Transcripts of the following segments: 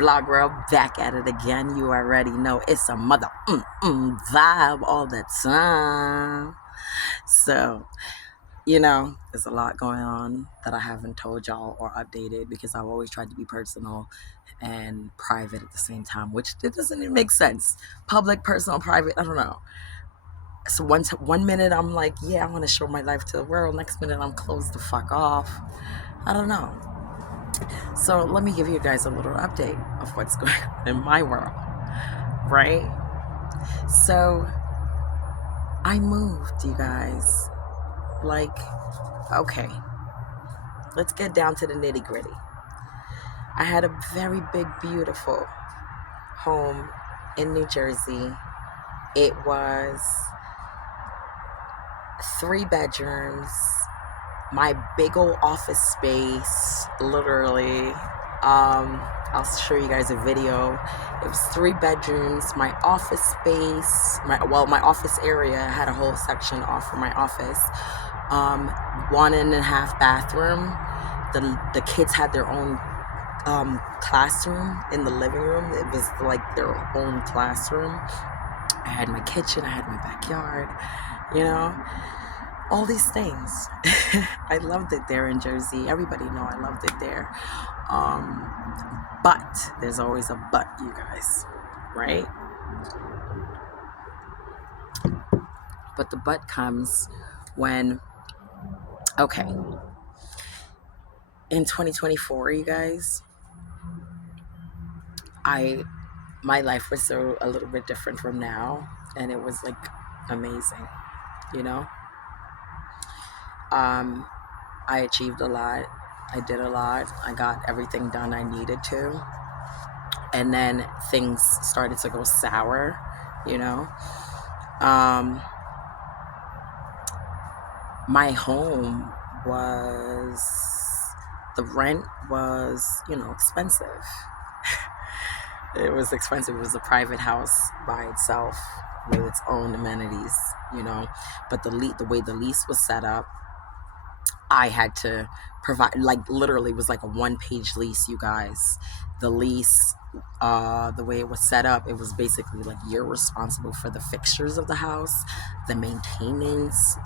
Vlog Girl back at it again. You already know it's a mother vibe all the time. So, there's a lot going on that I haven't told y'all or updated because I've always tried to be personal and private at the same time, which it doesn't even make sense. Public, personal, private, I don't know. So one minute I'm like, yeah, I want to show my life to the world. Next minute I'm closed the fuck off. I don't know. So let me give you guys a little update of what's going on in my world, right? So I moved, you guys. Like, okay, let's get down to the nitty gritty. I had a very big, beautiful home in New Jersey. It was 3 bedrooms, my big old office space, literally. I'll show you guys a video. It was 3 bedrooms, my office space, my office area had a whole section off for my office. 1.5 bathroom. The kids had their own classroom in the living room. It was like their own classroom. I had my kitchen, I had my backyard, all these things. I loved it there in Jersey. Everybody know I loved it there. But there's always a but, you guys, right? But the but comes when, okay, in 2024, you guys, my life was a little bit different from now, and it was like amazing, I achieved a lot. I did a lot. I got everything done I needed to. And then things started to go sour, my home the rent was, expensive. It was expensive. It was a private house by itself with its own amenities, but the way the lease was set up, I had to provide, like, literally it was like a 1-page lease, you guys. The lease, the way it was set up, it was basically like you're responsible for the fixtures of the house, the maintenance,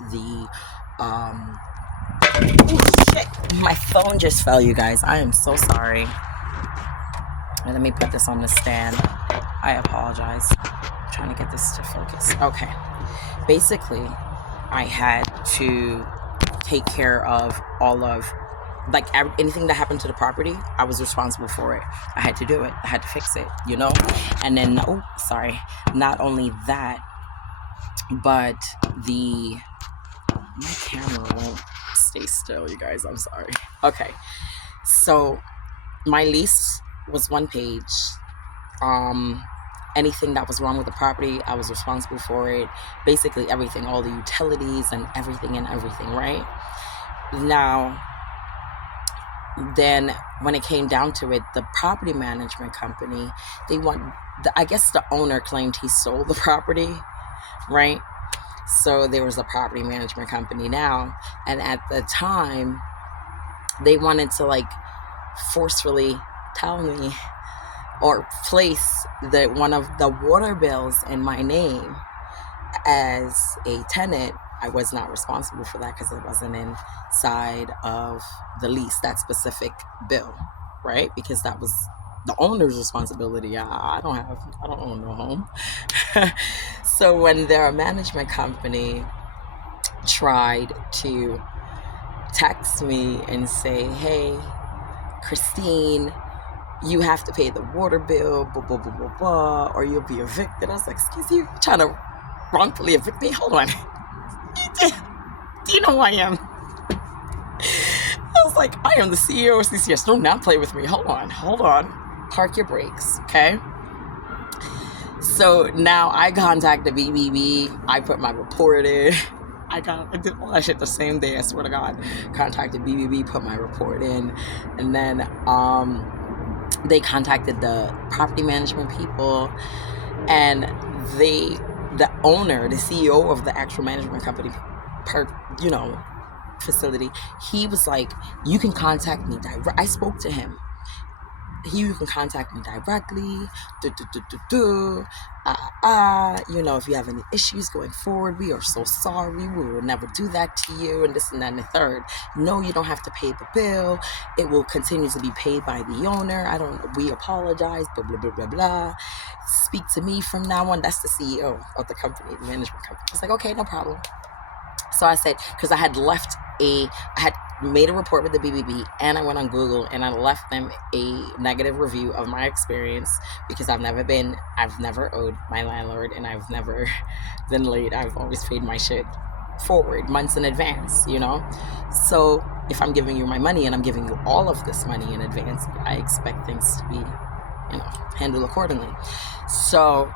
oh shit, my phone just fell, you guys. I am so sorry. Let me put this on the stand. I apologize. I'm trying to get this to focus. Okay. Basically, I had to take care of all of, like, anything that happened to the property. I was responsible for it. I had to do it. I had to fix it, And then, not only that, but my camera won't stay still, you guys. I'm sorry. Okay. So my lease was 1 page. Anything that was wrong with the property, I was responsible for it. Basically everything, all the utilities and everything, right? Now, then when it came down to it, the property management company, I guess the owner claimed he sold the property, right? So there was a property management company now, and at the time they wanted to, like, forcefully tell me or place one of the water bills in my name as a tenant. I was not responsible for that because it wasn't inside of the lease, that specific bill, right? Because that was the owner's responsibility. I don't own no home. So when their management company tried to text me and say, hey, Christine, you have to pay the water bill, blah, blah, blah, blah, blah, or you'll be evicted. I was like, excuse you, you're trying to wrongfully evict me? Hold on. Do you know who I am? I was like, I am the CEO of CCS. Do not play with me. Hold on. Park your brakes, okay? So now I contacted BBB. I put my report in. I did all that shit the same day, I swear to God. Contacted BBB, put my report in. And then they contacted the property management people. And the owner, the CEO of the actual management company, facility, he was like, you can contact me direct. I spoke to him. you can contact me directly. If you have any issues going forward, we are so sorry. We will never do that to you, and this and that and the third. No, you don't have to pay the bill. It will continue to be paid by the owner. We apologize, blah, blah, blah, blah, blah. Speak to me from now on. That's the CEO of the company, the management company. It's like, okay, no problem. So I said, because I had made a report with the BBB, and I went on Google and I left them a negative review of my experience, because I've never owed my landlord, and I've never been late. I've always paid my shit forward months in advance, So if I'm giving you my money and I'm giving you all of this money in advance, I expect things to be, handled accordingly. So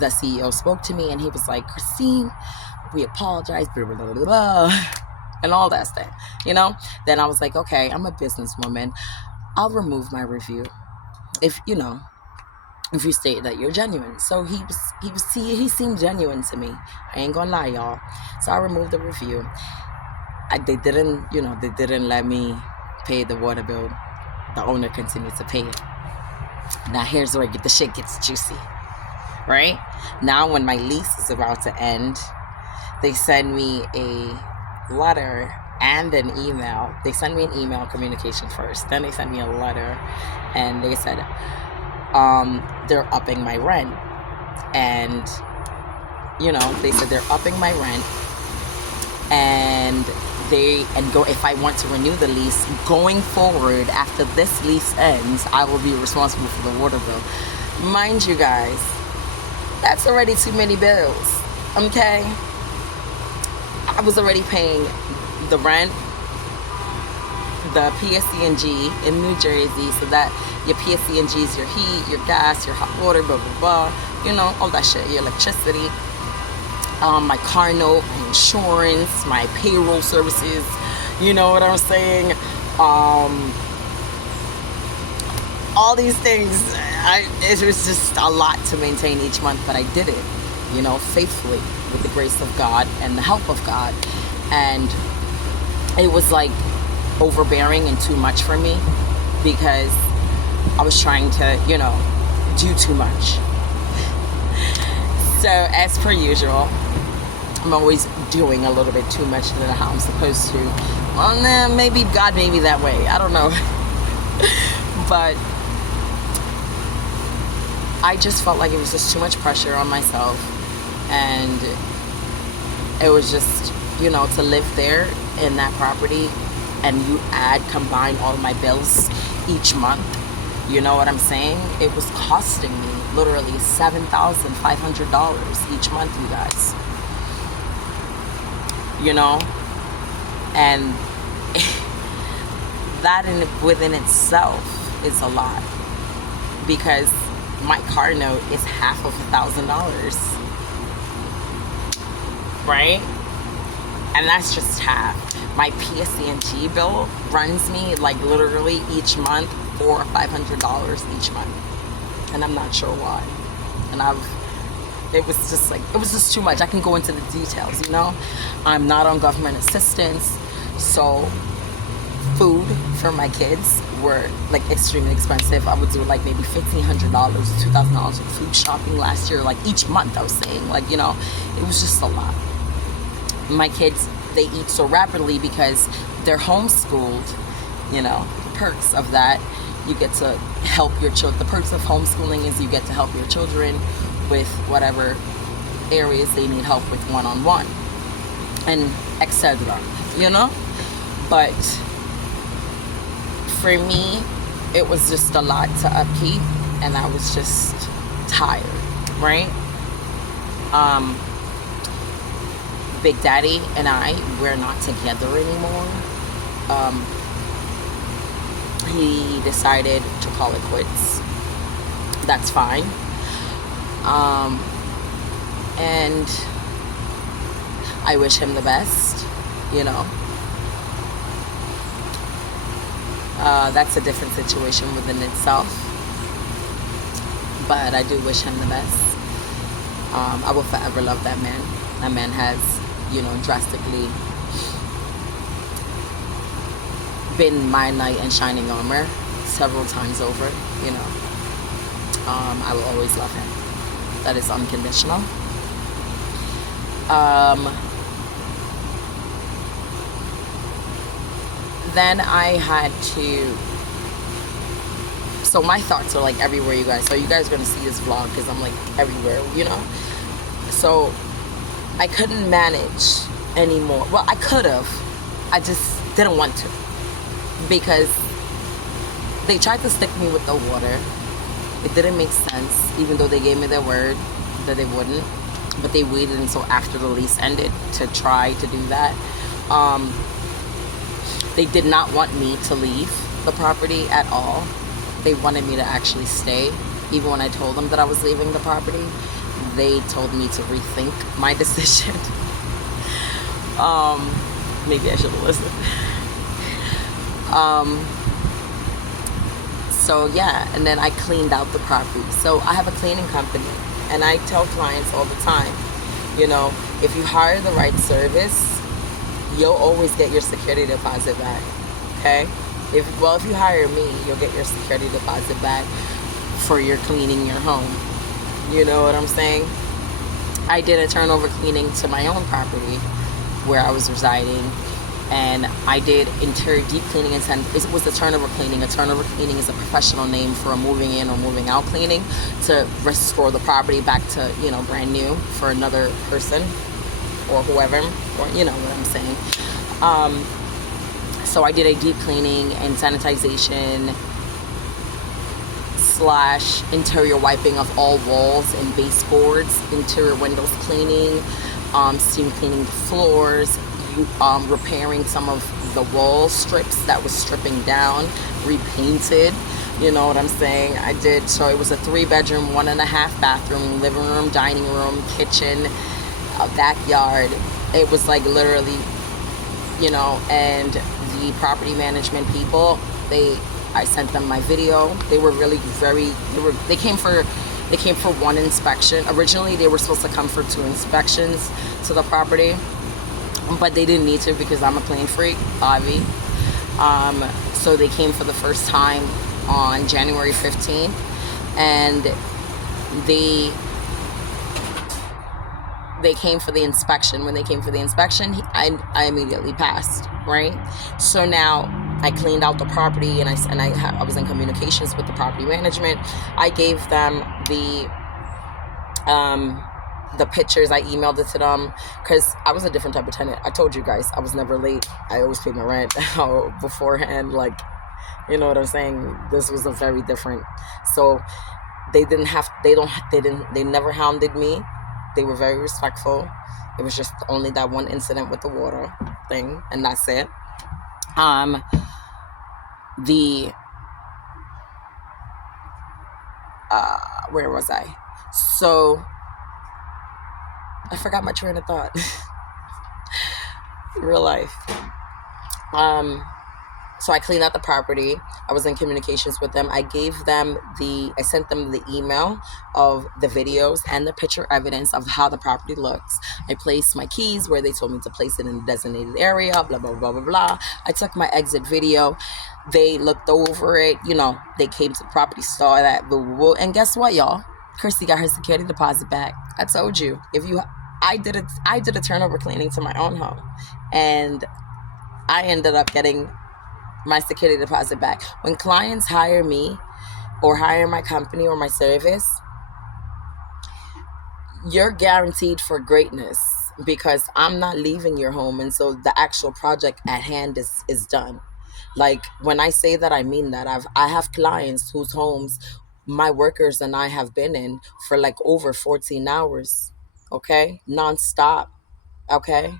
the CEO spoke to me and he was like, Christine, we apologize, blah, blah, blah, blah, and all that stuff, Then I was like, okay, I'm a businesswoman. I'll remove my review if you state that you're genuine. So he seemed genuine to me. I ain't gonna lie, y'all. So I removed the review. They didn't let me pay the water bill. The owner continued to pay it. Now here's where the shit gets juicy, right? Now when my lease is about to end, they send me a letter and an email. They send me an email communication first. Then they send me a letter, and they said they're upping my rent. And, they said they're upping my rent. And if I want to renew the lease going forward after this lease ends, I will be responsible for the water bill. Mind you guys, that's already too many bills. Okay? I was already paying the rent, the PSE&G in New Jersey, so that your PSE&G is your heat, your gas, your hot water, blah, blah, blah, all that shit, your electricity, my car note, my insurance, my payroll services, you know what I'm saying? All these things, it was just a lot to maintain each month, but I did it, faithfully, with the grace of God and the help of God. And it was like overbearing and too much for me, because I was trying to, do too much. So as per usual, I'm always doing a little bit too much than how I'm supposed to. Well, maybe God made me that way. I don't know. But I just felt like it was just too much pressure on myself. And it was just, to live there in that property, and you combine all my bills each month, you know what I'm saying? It was costing me literally $7,500 each month, you guys. And that within itself is a lot, because my car note is half of $1,000. Right? And that's just half. My PSE&G bill runs me like literally each month $400 or $500 each month, and I'm not sure why. And it was just too much. I can go into the details. I'm not on government assistance, so food for my kids were like extremely expensive. I would do like maybe $1,500, $2,000 of food shopping last year, like each month. I was saying, it was just a lot. My kids, they eat so rapidly because they're homeschooled. The perks of that, you get to help your children. The perks of homeschooling is you get to help your children with whatever areas they need help with one-on-one, and etc. But for me, it was just a lot to upkeep, and I was just tired, right? Big Daddy and we're not together anymore. He decided to call it quits. That's fine. And I wish him the best, That's a different situation within itself. But I do wish him the best. I will forever love that man. That man has, drastically been my knight in shining armor several times over, you know. I will always love him. That is unconditional. Then I had to, so my thoughts are like everywhere, you guys. So you guys are going to see this vlog because I'm like everywhere, you know. So I couldn't manage anymore. Well, I could have. I just didn't want to, because they tried to stick me with the water. It didn't make sense, even though they gave me their word that they wouldn't. But they waited until after the lease ended to try to do that. They did not want me to leave the property at all. They wanted me to actually stay. Even when I told them that I was leaving the property, they told me to rethink my decision. Maybe I should have listened. So yeah, and then I cleaned out the property. So I have a cleaning company, and I tell clients all the time, you know, if you hire the right service, you'll always get your security deposit back, okay? If you hire me, you'll get your security deposit back for your cleaning your home. You know what I'm saying? I did a turnover cleaning to my own property where I was residing, and I did interior deep cleaning, and it was a turnover cleaning. A turnover cleaning is a professional name for a moving in or moving out cleaning to restore the property back to, you know, brand new for another person or whoever, or you know what I'm saying. So I did a deep cleaning and sanitization / interior wiping of all walls and baseboards, interior windows cleaning, steam cleaning the floors, repairing some of the wall strips that was stripping down, repainted, you know what I'm saying. I did. So it was a 3-bedroom, 1.5 bathroom, living room, dining room, kitchen, backyard. It was like literally, you know. And the property management people, I sent them my video. They were really they came for 1 inspection. Originally they were supposed to come for 2 inspections to the property, but they didn't need to because I'm a clean freak, Avi. So they came for the first time on January 15th, and they came for the inspection. When they came for the inspection, I immediately passed, right? So now I cleaned out the property, and I was in communications with the property management. I gave them the pictures. I emailed it to them because I was a different type of tenant. I told you guys I was never late. I always paid my rent beforehand. Like, you know what I'm saying? This was a very different. So they never hounded me. They were very respectful. It was just only that one incident with the water thing, and that's it. Where was I? So I forgot my train of thought. Real life. So I cleaned out the property. I was in communications with them. I sent them the email of the videos and the picture evidence of how the property looks. I placed my keys where they told me to place it in the designated area, blah, blah, blah, blah, blah. I took my exit video. They looked over it. You know, they came to the property, saw that, blah, blah, blah. And guess what, y'all? Kirsty got her security deposit back. I told you. I did a turnover cleaning to my own home, and I ended up getting my security deposit back. When clients hire me or hire my company or my service, you're guaranteed for greatness because I'm not leaving your home, and so the actual project at hand is done. Like, when I say that, I mean that. I have clients whose homes my workers and I have been in for like over 14 hours, okay, nonstop, okay,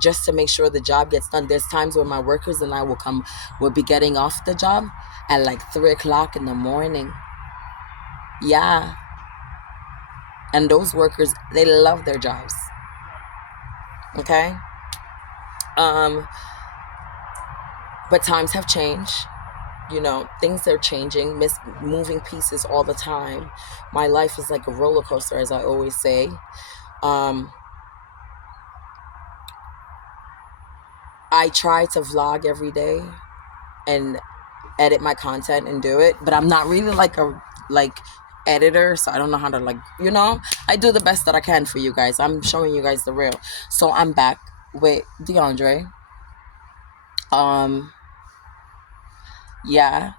just to make sure the job gets done. There's times when my workers and I will be getting off the job at like 3:00 in the morning. Yeah. And those workers, they love their jobs. Okay. But times have changed. You know, things are changing, moving pieces all the time. My life is like a roller coaster, as I always say. I try to vlog every day, and edit my content and do it, but I'm not really like a editor, so I don't know how to I do the best that I can for you guys. I'm showing you guys the real. So I'm back with DeAndre. Yeah,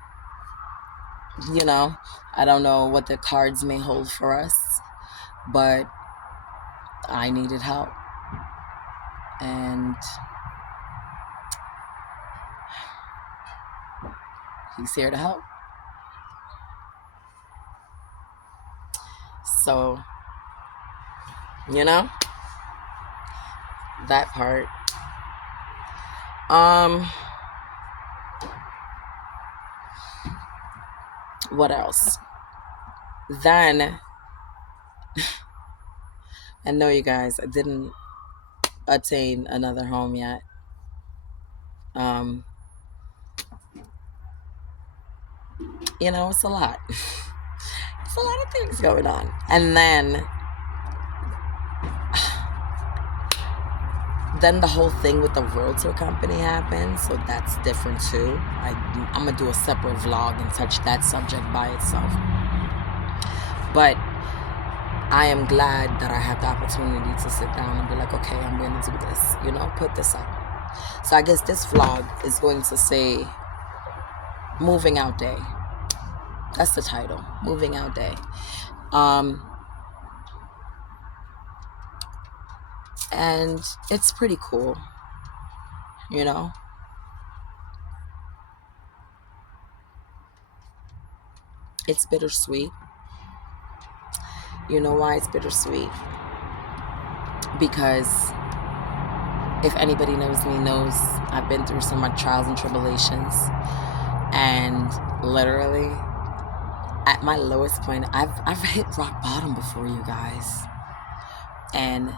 I don't know what the cards may hold for us, but I needed help, and he's here to help. So, that part. What else? Then, I know you guys, I didn't attain another home yet. It's a lot. It's a lot of things going on. And then the whole thing with the realtor company happened, so that's different too. I'm gonna do a separate vlog and touch that subject by itself. But I am glad that I have the opportunity to sit down and be like, okay, I'm gonna do this, put this up. So I guess this vlog is going to say Moving Out Day. That's the title, Moving Out Day. And it's pretty cool, It's bittersweet. You know why it's bittersweet? Because if anybody knows me knows I've been through so much trials and tribulations, and literally at my lowest point, I've hit rock bottom before, you guys, and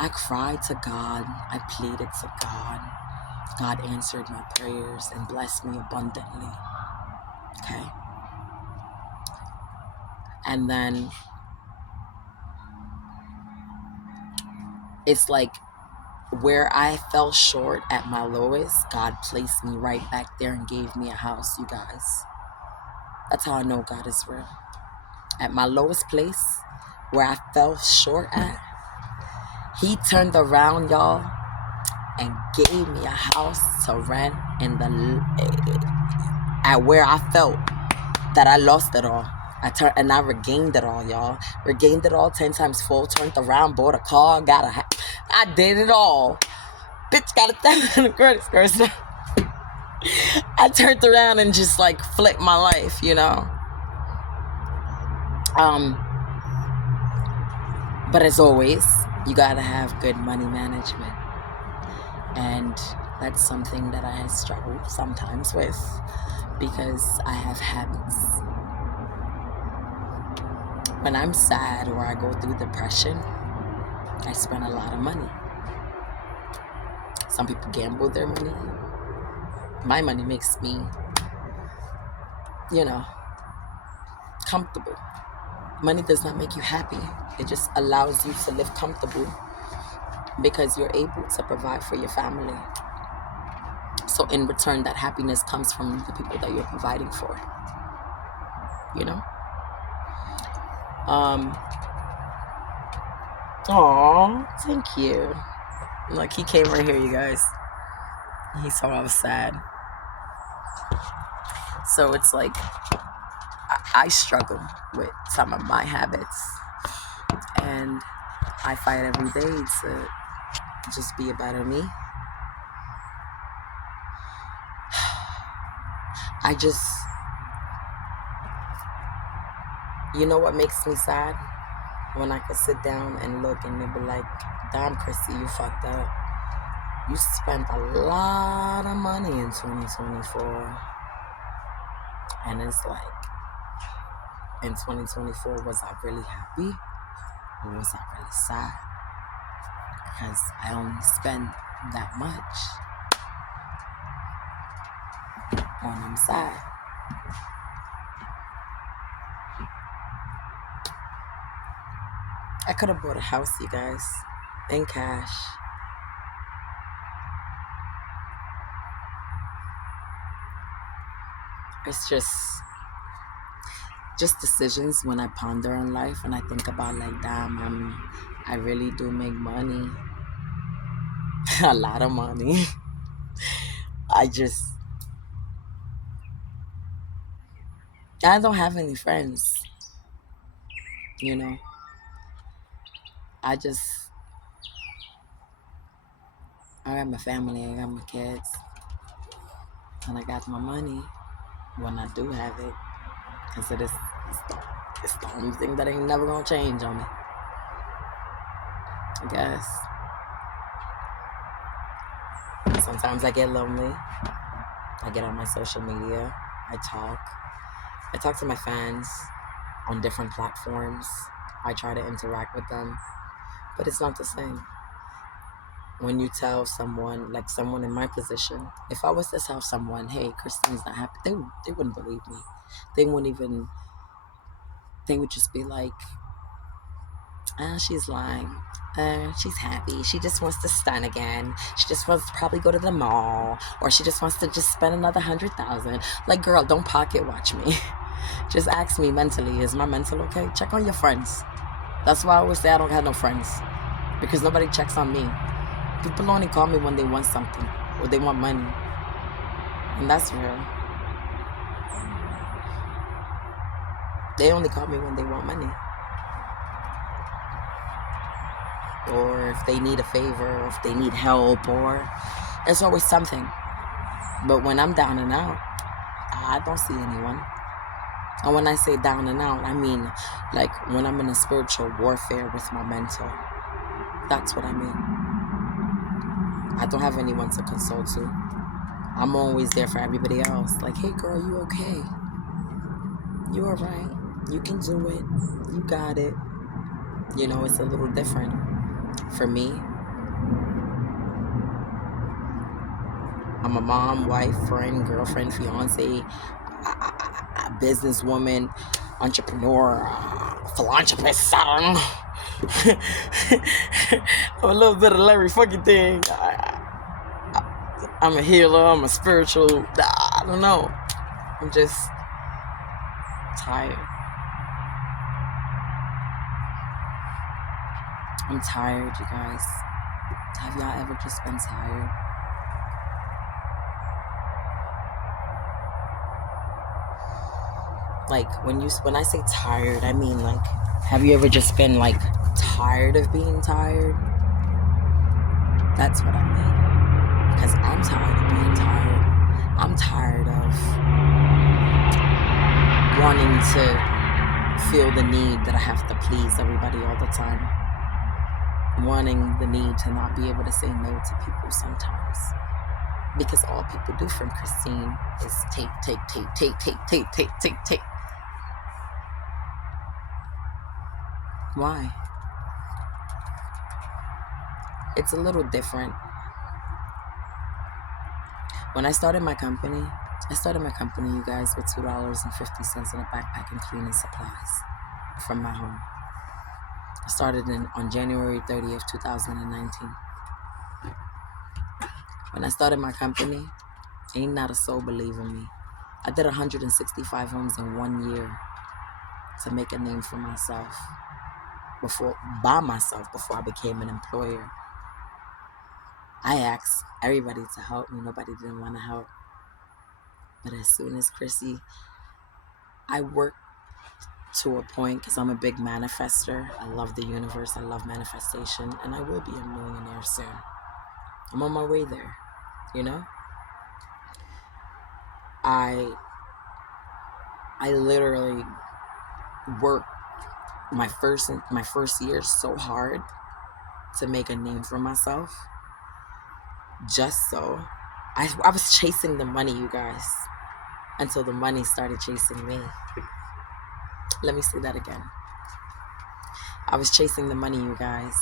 I cried to God, I pleaded to God. God answered my prayers and blessed me abundantly. Okay? And then it's like where I fell short at my lowest, God placed me right back there and gave me a house, you guys. That's how I know God is real. At my lowest place, where I fell short at, He turned around, y'all, and gave me a house to rent at where I felt that I lost it all. I regained it all, y'all. Regained it all 10 times full. Turned around, bought a car, got a house. I did it all. Bitch, got a $1,000 credit score. I turned around and just flipped my life, But as always, you gotta have good money management. And that's something that I have struggled sometimes with because I have habits. When I'm sad or I go through depression, I spend a lot of money. Some people gamble their money. My money makes me, comfortable. Money does not make you happy. It just allows you to live comfortable because you're able to provide for your family. So in return, that happiness comes from the people that you're providing for. Aw, thank you. Look, he came right here, you guys. He saw I was sad. So it's like I struggle with some of my habits, and I fight every day to just be a better me. You know what makes me sad? When I could sit down and look and they be like, damn, Chrissy, you fucked up. You spent a lot of money in 2024. And it's like, in 2024, was I really happy? Or was I really sad? Because I only spend that much when I'm sad. I could have bought a house, you guys, in cash. It's just decisions when I ponder on life and I think about like, damn, I really do make money, a lot of money. I just I don't have any friends, you know. I just I got my family, I got my kids, and I got my money when I do have it, because it's the only thing that ain't never gonna change on me. I guess sometimes I get lonely. I get on my social media. I talk to my fans on different platforms. I try to interact with them, but it's not the same. When you tell someone, like someone in my position, if I was to tell someone, hey, Christine's not happy, they wouldn't believe me. They wouldn't even, they would just be like, she's lying. She's happy. She just wants to stun again. She just wants to probably go to the mall, or she just wants to just spend another 100,000. Like, girl, don't pocket watch me. Just ask me mentally, is my mental okay? Check on your friends. That's why I always say I don't have no friends, because nobody checks on me. People only call me when they want something or they want money, and that's real. They only call me when they want money, or if they need a favor, or if they need help, or there's always something. But when I'm down and out, I don't see anyone. And when I say down and out, I mean like when I'm in a spiritual warfare with my mental. That's what I mean. I don't have anyone to console to. I'm always there for everybody else. Like, hey girl, you okay? You alright? You can do it. You got it. You know, it's a little different for me. I'm a mom, wife, friend, girlfriend, fiance, businesswoman, entrepreneur, philanthropist. I don't know. I'm a little bit of every fucking thing. I'm a healer. I'm a spiritual. I don't know. I'm just tired. I'm tired, you guys. Have y'all ever just been tired? Like when I say tired, I mean like, have you ever just been like tired of being tired? That's what I mean. Because I'm tired of being tired. I'm tired of wanting to feel the need that I have to please everybody all the time. Wanting the need to not be able to say no to people sometimes. Because all people do from Christine is take. Why? It's a little different. When I started my company, you guys, with $2.50 in a backpack and cleaning supplies from my home. I started on January 30th, 2019. When I started my company, ain't not a soul believing me. I did 165 homes in 1 year to make a name for myself before I became an employer. I asked everybody to help me. Nobody didn't want to help. But as soon as Chrissy, I worked to a point, because I'm a big manifester. I love the universe. I love manifestation. And I will be a millionaire soon. I'm on my way there, you know? I literally worked my first year so hard to make a name for myself, just so I was chasing the money, you guys, until the money started chasing me. Let me say that again. I was chasing the money, you guys,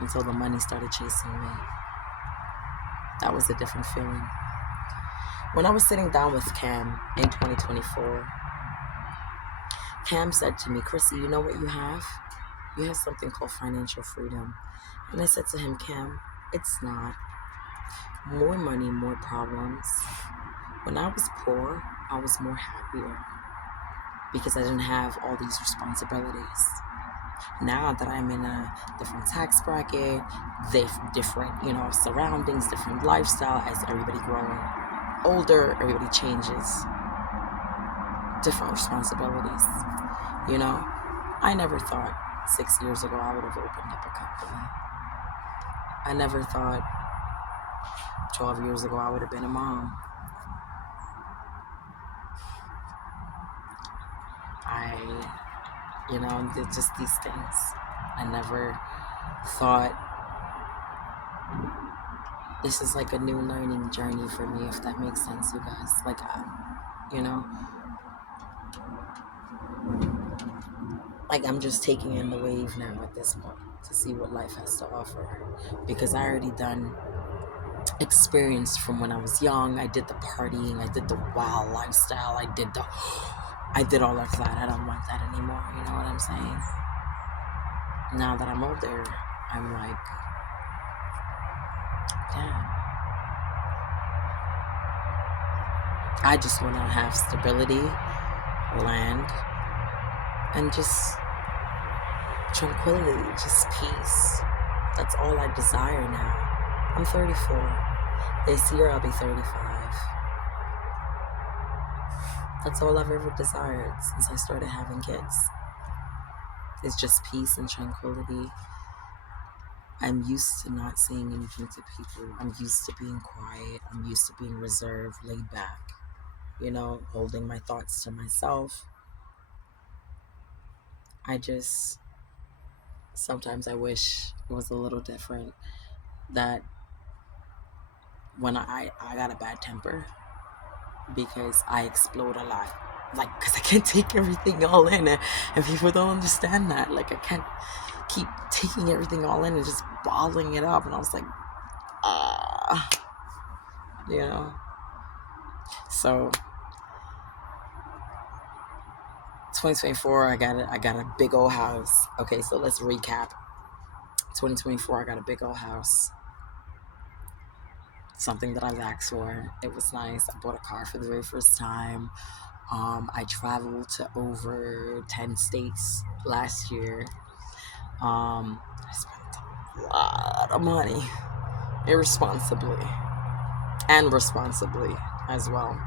until the money started chasing me. That was a different feeling. When I was sitting down with Cam in 2024, Cam said to me, Chrissy, you know what you have? You have something called financial freedom. And I said to him, Cam, it's not. More money, more problems. When I was poor, I was more happier because I didn't have all these responsibilities. Now that I'm in a different tax bracket, different, surroundings, different lifestyle, as everybody growing older, everybody changes, different responsibilities. I never thought 6 years ago I would have opened up a company. I never thought 12 years ago I would have been a mom. Just these things. I never thought this is like a new learning journey for me, if that makes sense, you guys. Like, like I'm just taking in the wave now at this point to see what life has to offer, because I already done experience from when I was young. I did the partying, I did the wild lifestyle, I did all of that. I don't want that anymore, you know what I'm saying? Now that I'm older, I'm like, damn, I just want to have stability, land, and just tranquility, just peace. That's all I desire now. I'm 34. This year I'll be 35. That's all I've ever desired since I started having kids. It's just peace and tranquility. I'm used to not saying anything to people. I'm used to being quiet. I'm used to being reserved, laid back, holding my thoughts to myself. Sometimes I wish it was a little different, that when I got a bad temper, because I explode a lot. Like, because I can't take everything all in, and people don't understand that. Like, I can't keep taking everything all in and just bottling it up. And I was like, So, 2024, I got a big old house. Okay, so let's recap. 2024, I got a big old house. Something that I've asked for. It was nice. I bought a car for the very first time. I traveled to over 10 states last year. I spent a lot of money, irresponsibly and responsibly as well.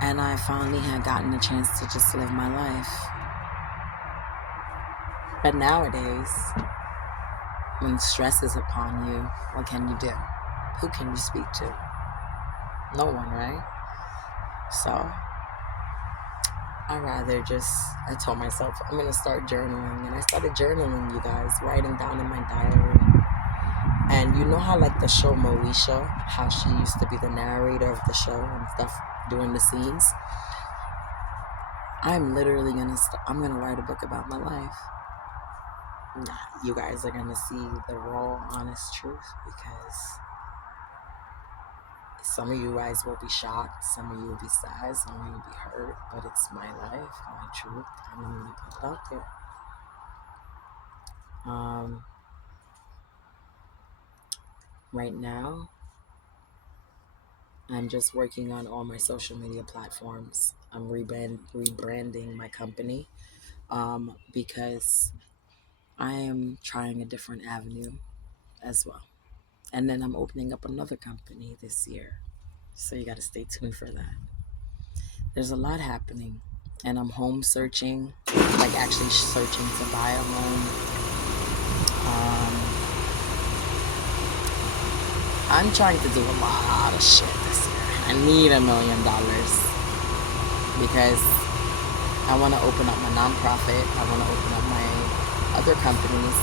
And I finally had gotten a chance to just live my life. But nowadays, when stress is upon you, what can you do? Who can you speak to? No one, right? So I told myself I'm going to start journaling. And I started journaling, you guys, writing down in my diary. And you know how, like, the show Moesha, how she used to be the narrator of the show and stuff, doing the scenes? I'm literally I'm going to write a book about my life. You guys are going to see the raw, honest truth, because some of you guys will be shocked, some of you will be sad, some of you will be hurt, but it's my life, my truth, and I'm going to put it out there. Right now, I'm just working on all my social media platforms. I'm rebranding my company because I am trying a different avenue as well. And then I'm opening up another company this year. So you got to stay tuned for that. There's a lot happening. And I'm home searching, like actually searching to buy a home. I'm trying to do a lot of shit this year. I need $1 million because I want to open up my nonprofit. I want to open up my other companies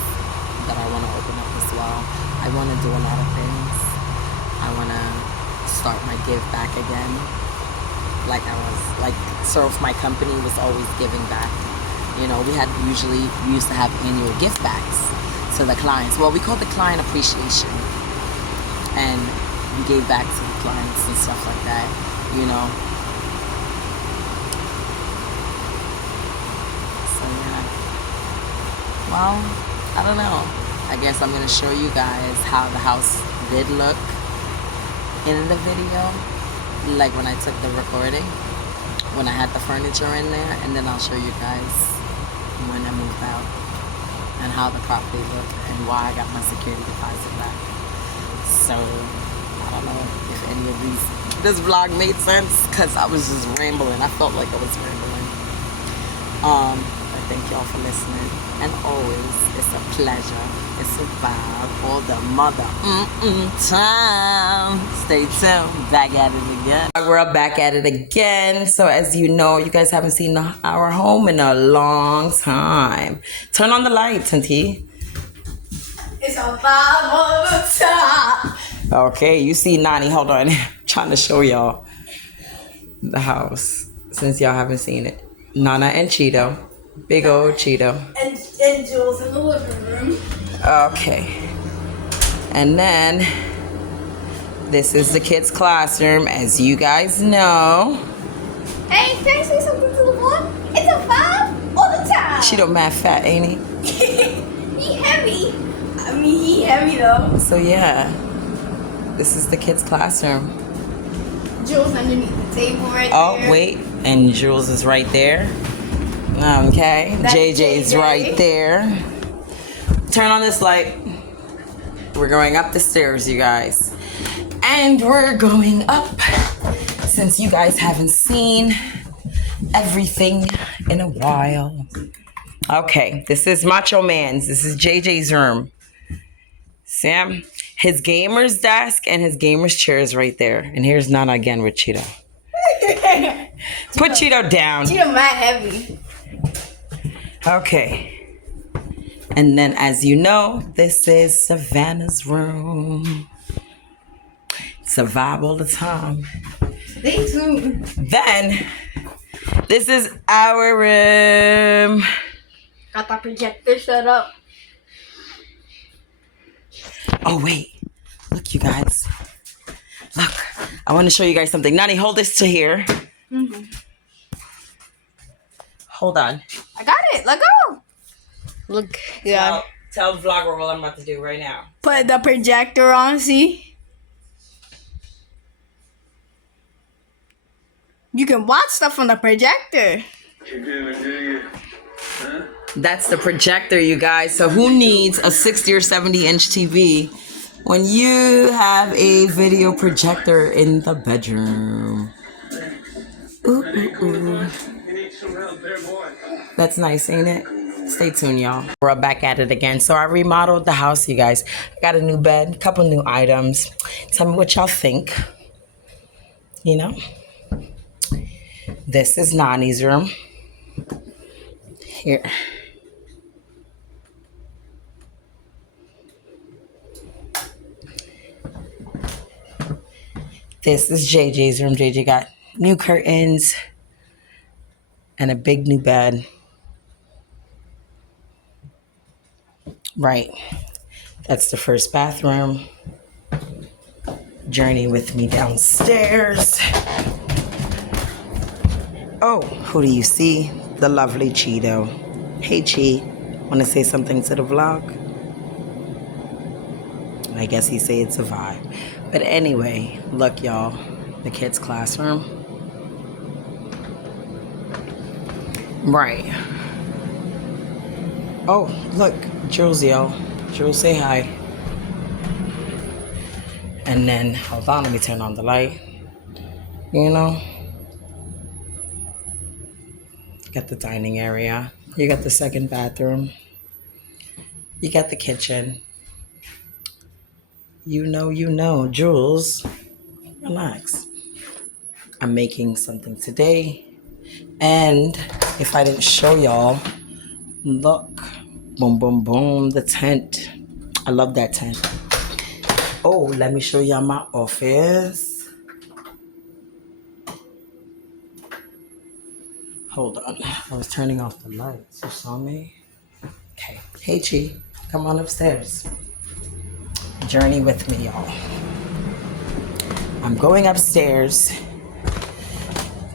that I want to open up as well. I want to do a lot of things. I want to start my give back again. Surf, my company was always giving back. We used to have annual gift backs to the clients. Well, we called it client appreciation. And we gave back to the clients and stuff like that, So, yeah. Well, I don't know. I guess I'm gonna show you guys how the house did look in the video, like when I took the recording, when I had the furniture in there, and then I'll show you guys when I moved out and how the property looked and why I got my security deposit back. So I don't know if any of this vlog made sense, because I was just rambling. I felt like I was rambling. But thank y'all for listening, and always it's a pleasure, it's a vibe all the mother time. Stay tuned, back at it again. We're back at it again. So as you know, you guys haven't seen our home in a long time. Turn on the lights, Auntie. It's a vibe all the time. Okay, you see Nani, hold on. Trying to show y'all the house since y'all haven't seen it. Nana and Cheeto. Big old Cheeto. And Jules in the living room. Okay. And then this is the kids' classroom, as you guys know. Hey, can I say something to the vlog? It's a vibe all the time. Cheeto mad fat, ain't he? He heavy. I mean, he heavy though. So yeah, this is the kids' classroom. Jules underneath the table right Oh, there. wait. And Jules is right there. Okay. That's JJ's JJ. right there. Turn on this light. We're going up the stairs, you guys. And we're going up, since you guys haven't seen everything in a while. Okay. This is Macho Man's. This is JJ's room. Sam, his gamer's desk and his gamer's chair is right there. And here's Nana again with Cheeto. Put Cheeto down. Cheeto mad heavy. Okay. And then, as you know, this is Savannah's room. It's a vibe all the time. Stay tuned. Then, this is our room. Got the projector set up. Oh, wait. Look, you guys. Look. I want to show you guys something. Nani, hold this to here. Mm-hmm. Hold on. I got it. Let go. Look. Yeah. Tell the vlogger what I'm about to do right now. Put the projector on, see? You can watch stuff on the projector. That's the projector, you guys. So who needs a 60 or 70 inch TV when you have a video projector in the bedroom? Ooh, ooh, ooh. That's nice, ain't it? Stay tuned, y'all. We're back at it again. So I remodeled the house, you guys. I got a new bed, a couple new items. Tell me what y'all think. You know? This is Nani's room. Here. This is JJ's room. JJ got new curtains and a big new bed. Right. That's the first bathroom. Journey with me downstairs. Oh, who do you see? The lovely Cheeto. Hey, Chi. Want to say something to the vlog? I guess he say it's a vibe. But anyway, look, y'all. The kids' classroom. Right. Oh, look. Jules, y'all. Jules, say hi. And then, hold on, let me turn on the light. You know? Got the dining area. You got the second bathroom. You got the kitchen. You know. Jules, relax. I'm making something today. And if I didn't show y'all, look. Boom, boom, boom. The tent. I love that tent. Oh, let me show y'all my office. Hold on. I was turning off the lights. You saw me? Okay. Hey, Chi. Come on upstairs. Journey with me, y'all. I'm going upstairs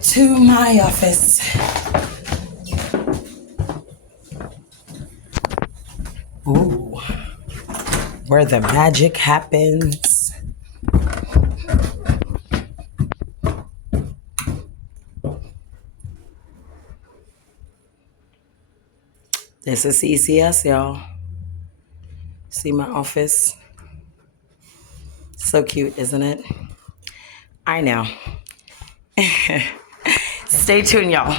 to my office. Ooh, where the magic happens. This is CCS, y'all. See my office? So cute, isn't it? I know. Stay tuned, y'all.